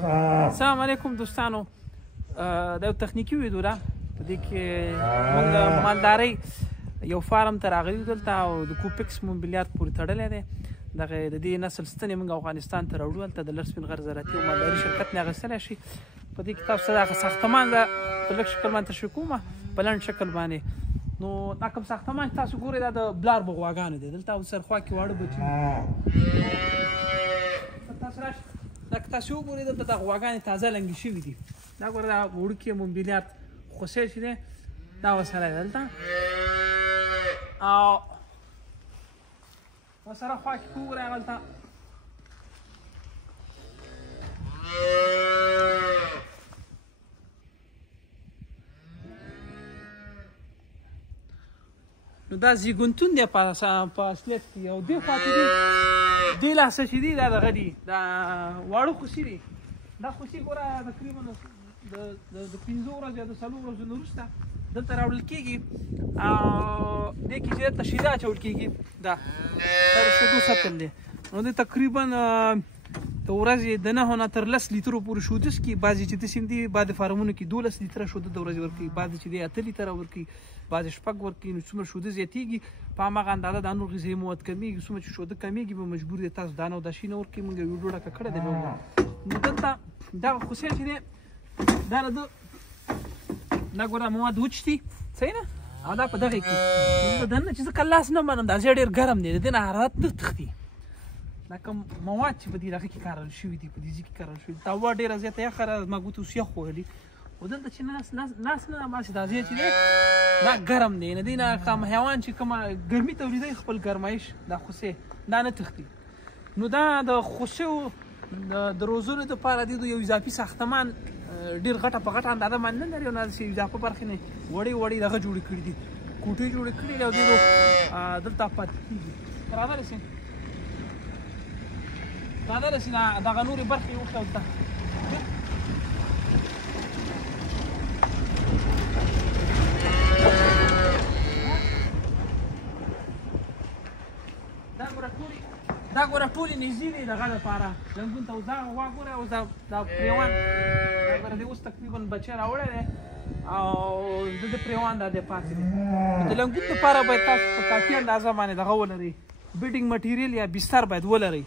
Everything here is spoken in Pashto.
السلام علیکم دوستانو، دا یو تخنیکي ویډیو ده. په دې کې موږ د مالدارۍ یو فارم ته راغلي دلته او د کوپکس موبیلیارد پورې تړلی دی. دغه د دې نسل ستنې موږ افغانستان ته راوړو. هلته د لرسپین غر زراعتي او مالداري شرکت نه اخیستلی شي. په دې کې تاسو ته دغه ساختمان ده په لږ شکل باندې تشریح کوم، په لنډ شکل باندې. نو دا کوم ساختمان چې تاسو ګورئ دا د بلار بغواګانو دی. دلته سرخوا کې واړه بچي تاسو راشئ، دا که تاسو وګورئ دلته دا غواګانې تازه لنګې شوي دي. دا ګوره دا وړوکې موبیلیارد خوسۍ چې دی دا ورسره دی دلته، او ورسره خوا کې که وګورئ هغلته نو دا زیږونتون دی په اصلیت کې. او دې خوا ته دي دې لاسه چې دي دا دغه دي، دا واړه خوسي دي. دا خوسي ګوره تقریبا د 5 ورځو یا د 4 ورځو نه وروسته دلته راوړل کېږي او دې کې چې دلته شیدې اچول کېږي. دا د شیدو سطل دی. نو دې تقریبا د ورځې د 9 نه تر 10 لیترو پورې شوده څکي. بعضې چې داسې دي بعضې فارمونو کې 12 لیتره شوده د ورځې ورکوي، بعضې چې دی 8 لیتره ورکوي، بعضې 6 ورکوي. نو څومره شوده زیاتېږي په هماغه اندازه دا نور غذایي مواد کمیږي. څومره چې شوده کمیږي به مجبور دی تاسو دانه او دا شي نه ورکوي. موږ یو ویډیو ډکه کړې ده بیا وګورئ. نو دلته دغه خوسۍ چې دی دا د دا ګوره مواد وچ دي، صحیح نه؟ او دا په دغې کې دننه چې زه که لاس نه منم دا ځای ډېر ګرم دی، د دې نه حرارت نه تښتي. دا کوم مواد چې په دې دغه کې کارول شوي دي، په دې ځای کې کارول شوي دي، دا هوا ډېره زیاته یخه ده. زما ګوتو اوس یخ وهلي. خو دلته چې ناس نه راباسي دا ځای چې دی دا ګرم دی. د دې نه کوم حیوان چې کومه ګرمي تولیدوي خپل ګرمایش دا خوسۍ دا نه تښتي. نو دا د خوسیو د روزلو دپاره د یو اضافي ساختمان ډېر غټه په غټه اندازه باندې نه لري. او نه داسې اضافه برخې نه وړې وړې دغه جوړې کړي دي، کوټې جوړې کړي دي او دې دلته پاتې کېږي. راځه رسېم راځه رسېم دغه نورې برخې یې وښیه ورته. دا ګوره ټولې نږدې دي دغه دپاره لنګون ته. اوس دا غوا ګوره، اوس دا پریوان دا ګوره دی اوس تقریبا بچی راوړی دی او د ده پریوان دا دی پاتې دی. د لنګون دپاره باید تاسو په کافي اندازه باندې دغه ولرئ، بیډینګ مټیریل یا بستر باید ولرئ.